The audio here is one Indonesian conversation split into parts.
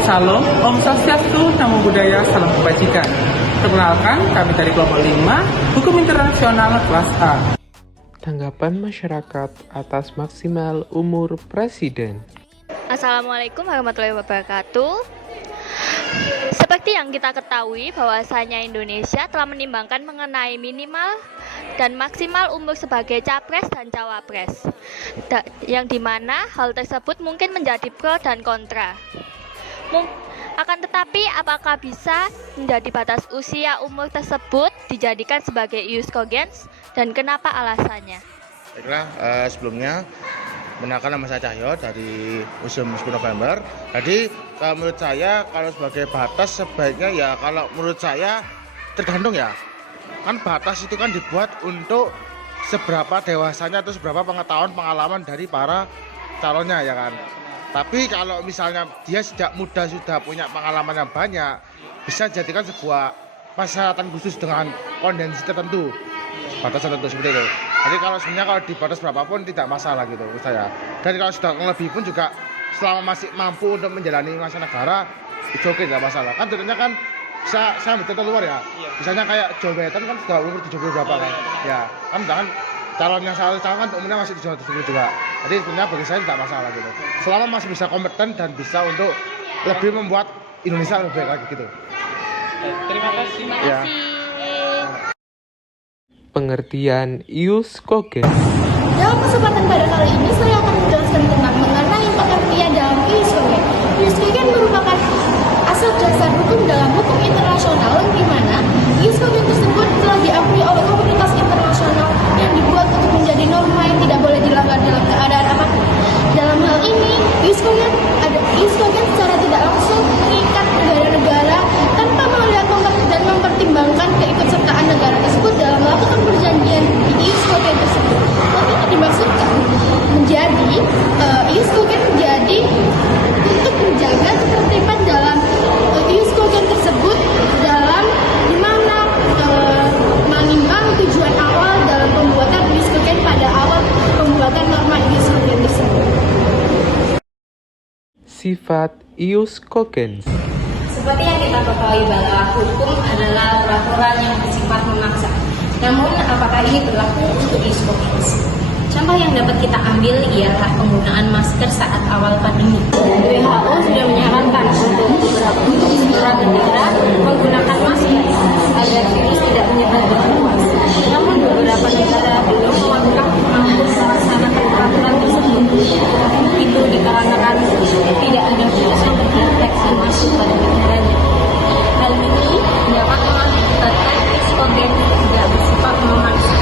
Salam, Om Swastiastu, Namo Buddhaya, Salam Kebajikan. Perkenalkan, kami dari kelompok 5, Hukum Internasional kelas A. Tanggapan masyarakat atas maksimal umur Presiden. Assalamualaikum warahmatullahi wabarakatuh. Seperti yang kita ketahui bahwasanya Indonesia telah menimbangkan mengenai minimal dan maksimal umur sebagai capres dan cawapres, yang dimana hal tersebut mungkin menjadi pro dan kontra. Akan tetapi apakah bisa menjadi batas usia umur tersebut dijadikan sebagai ius cogens dan kenapa alasannya? Baiklah, sebelumnya mengenalkan nama saya Cahyo dari Museum 10 November. Jadi menurut saya kalau sebagai batas sebaiknya ya kalau menurut saya tergantung ya. Kan batas itu kan dibuat untuk seberapa dewasanya atau seberapa pengetahuan pengalaman dari para calonnya ya kan. Tapi kalau misalnya dia sejak muda sudah punya pengalaman yang banyak, bisa jadikan sebuah persyaratan khusus dengan kondensi tertentu. Batas tertentu seperti itu. Jadi kalau sebenarnya kalau di batas berapapun tidak masalah gitu menurut saya. Dan kalau sudah lebih pun juga selama masih mampu untuk menjalani masa negara itu oke, tidak masalah. Kan tentunya kan saya ambil contoh luar ya. Misalnya kayak Joe Biden kan sudah umur 70 berapa kan. Ya, kan calon yang salah calon kan umurnya masih 70 juga. Jadi sebenarnya bagi saya tidak masalah gitu. Selama masih bisa kompeten dan bisa untuk lebih membuat Indonesia lebih baik lagi gitu. Terima kasih. Ya. Pengertian ius cogens. Dalam kesempatan pada kali ini saya akan menjelaskan tentang mengenai pengertian dalam ius cogens. Ius cogens merupakan asas dasar hukum dalam hukum internasional di mana ius cogens tersebut telah diakui oleh komunitas internasional yang dibuat untuk menjadi norma yang tidak boleh dilanggar dalam keadaan apapun. Dalam hal ini, ius cogens secara tidak langsung mengikat negara-negara tanpa melihat dan mempertimbangkan keikutsertaan negara tersebut dalam melakukan perjanjian di ius cogens tersebut. Hal ini dimaksudkan menjadi ius cogens menjadi untuk menjaga ketertiban dalam ius cogens tersebut dalam dimana menimbang tujuan awal dalam pembuatan ius cogens pada awal pembuatan norma ius cogens tersebut. Sifat ius cogens. Seperti yang kita ketahui bahwa hukum adalah peraturan yang bersifat memaksa. Namun, apakah ini berlaku untuk ius cogens? Contoh yang dapat kita ambil ialah penggunaan masker saat awal pandemi. WHO sudah menyarankan untuk beberapa negara menggunakan masker agar virus tidak menyebar dengan luas. Namun, beberapa negara belum mampu melaksanakan peraturan tersebut. Itu dikarenakan tidak ada virus yang terdeteksi masuk pada negaranya. Hal ini dapat mengakibatkan ius cogens tidak bersifat memaksa.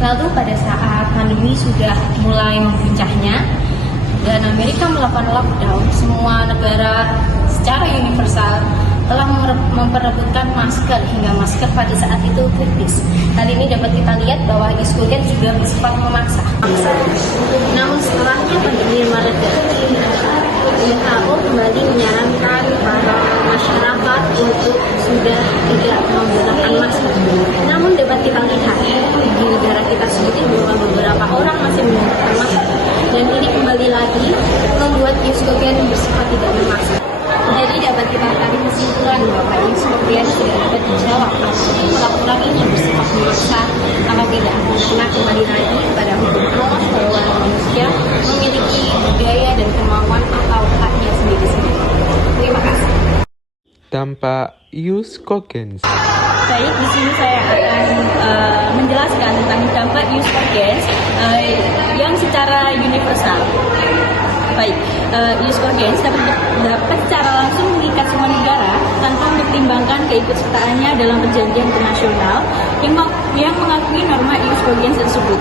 Lalu pada saat pandemi sudah mulai mempuncaknya dan Amerika melakukan lockdown, semua negara secara universal telah memperebutkan masker hingga masker pada saat itu kritis. Hal ini dapat kita lihat bahwa ius cogens juga bersifat memaksa. Namun setelahnya pandemi mereda, WHO kembali menyarankan para masyarakat untuk sudah tidak menggunakan masker. Namun dapat kita lihat di negara kita sendiri bahwa beberapa orang masih menggunakan masker, dan ini kembali lagi membuat ius cogens bersifat tidak memaksa. Jadi dapat kita tarik kesimpulan bahwa ius cogens tidak dapat dijawab peraturan ini bersifat memaksa kalau tidak, karena kembali lagi pada hukum Allah bahwa manusia memiliki budaya dan kemauan atau haknya sendiri-sendiri. Terima kasih. Dampak ius cogens. Baik, di sini saya akan menjelaskan tentang dampak ius cogens yang secara universal. Baik, ius cogens dapat secara langsung mengikat semua negara tanpa mempertimbangkan keikutsertaannya dalam perjanjian internasional yang mengakui norma ius cogens tersebut.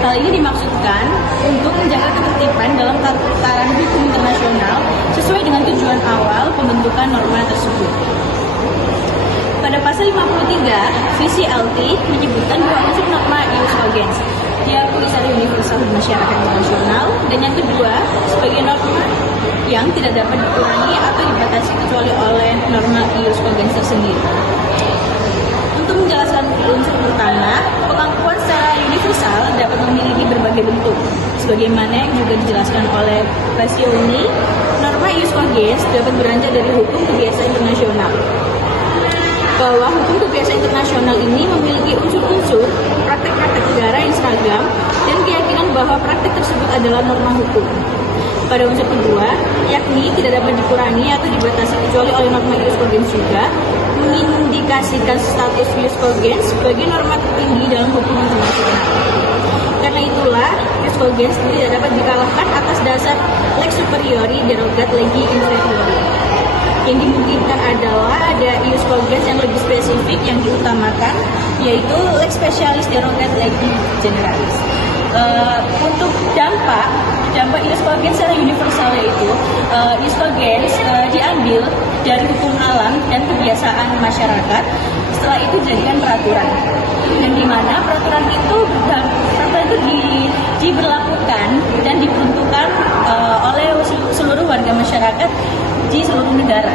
Hal ini dimaksudkan untuk menjaga ketertiban dalam tataran hukum internasional sesuai dengan tujuan awal pembentukan norma tersebut. Pada pasal 53, VCLT menyebutkan bahwa unsur norma ius cogens diakui secara universal di masyarakat internasional, dan yang kedua sebagai norma yang tidak dapat dikurangi atau dibatasi kecuali oleh norma ius cogens tersendiri. Untuk menjelaskan unsur pertama, pengakuan secara universal dapat memiliki berbagai bentuk, sebagaimana yang juga dijelaskan oleh Pasioni Norma ius cogens dapat beranjak dari hukum kebiasaan internasional. Bahwa hukum kebiasaan internasional ini memiliki unsur-unsur praktek-praktek negara yang seragam dan keyakinan bahwa praktek tersebut adalah norma hukum. Pada unsur kedua, yakni tidak dapat dikurangi atau dibatasi kecuali oleh norma ius cogens juga, mengindikasikan status ius cogens sebagai norma tertinggi dalam hukum internasional. Karena itulah, ius cogens tidak dapat dikalahkan atas dasar lex superiori derogat legi inferiori. Yang dimungkinkan adalah ada ius cogens yang lebih spesifik yang diutamakan, yaitu lex specialis derogat legi generalis. Untuk dampak ius cogens secara universal yaitu ius cogens diambil dari hukum alam dan kebiasaan masyarakat, setelah itu dijadikan peraturan, dan di mana peraturan itu diberlakukan dan diperuntukkan oleh seluruh warga masyarakat di seluruh negara.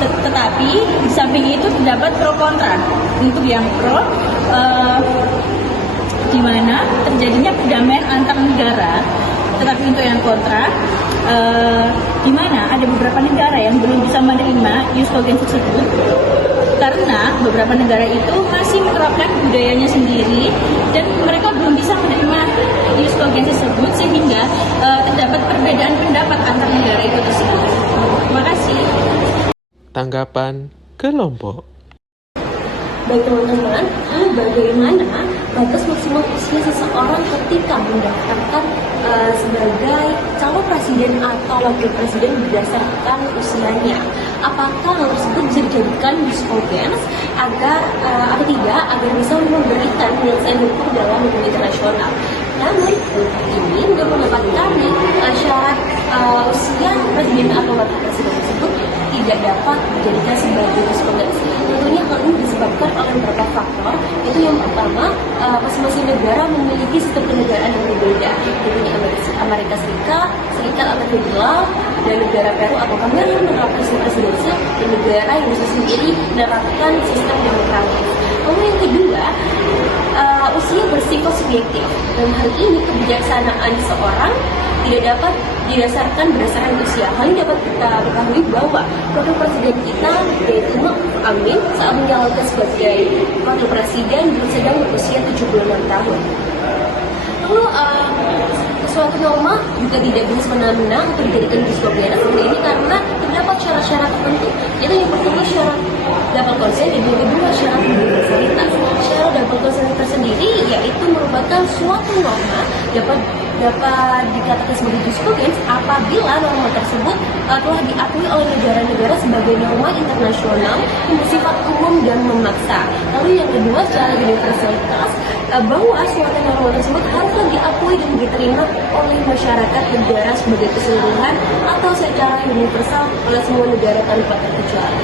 Tetapi di samping itu terdapat pro kontra. Untuk yang pro, di mana terjadinya perdamaian antar negara, tetapi untuk yang kontra, di mana ada beberapa negara yang belum bisa menerima ius cogens tersebut karena beberapa negara itu masih menerapkan budayanya sendiri dan mereka belum bisa menerima ius cogens tersebut, sehingga terdapat perbedaan pendapat antar negara itu tersebut. Terima kasih. Tanggapan kelompok. Baik teman-teman, lalu bagaimana batas maksimal usia seseorang ketika mendaftarkan sebagai calon presiden atau wakil presiden berdasarkan usianya? Apakah hal tersebut bisa dijadikan ius cogens agar atau tidak, agar bisa memberikan penyelesaian hukum dalam hukum internasional? Namun untuk ini, untuk mendapatkan syarat usia presiden atau wakil presiden tersebut tidak dapat dijadikan sebagai ius cogens. Tentunya hal ini disebabkan oleh beberapa faktor. Itu yang pertama, masing-masing negara memiliki sistem kenegaraan yang berbeda. Tentunya Amerika Serikat atau Federal, dan negara Peru atau Kamerun menerapkan sistem presidensial, dan negara yang bisa sendiri menerapkan sistem demokratis. Lalu yang kedua, usia bersifat subjektif. Dalam hal ini kebijaksanaan seorang tidak dapat didasarkan berdasarkan usia. Hal ini dapat kita ketahui bahwa wakil presiden kita, yaitu Ma'ruf Amin, saat menjalankan sebagai wakil presiden sedang berusia 76 tahun. Lalu suatu norma juga tidak bisa semena-mena untuk dijadikan ius cogens seperti ini karena terdapat syarat-syarat tertentu. Yaitu yang pertama syarat double consent, dan yang kedua syarat universalitas. Syarat double consent tersendiri yaitu merupakan suatu norma dapat dikatakan sebagai ius cogens apabila norma tersebut telah diakui oleh negara-negara sebagai norma internasional yang bersifat umum dan memaksa. Lalu yang kedua, secara universalitas, bahwa suatu norma tersebut haruslah diakui dan diterima oleh masyarakat negara sebagai keseluruhan atau secara universal oleh semua negara tanpa terkecuali.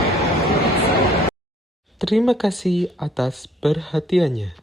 Terima kasih atas perhatiannya.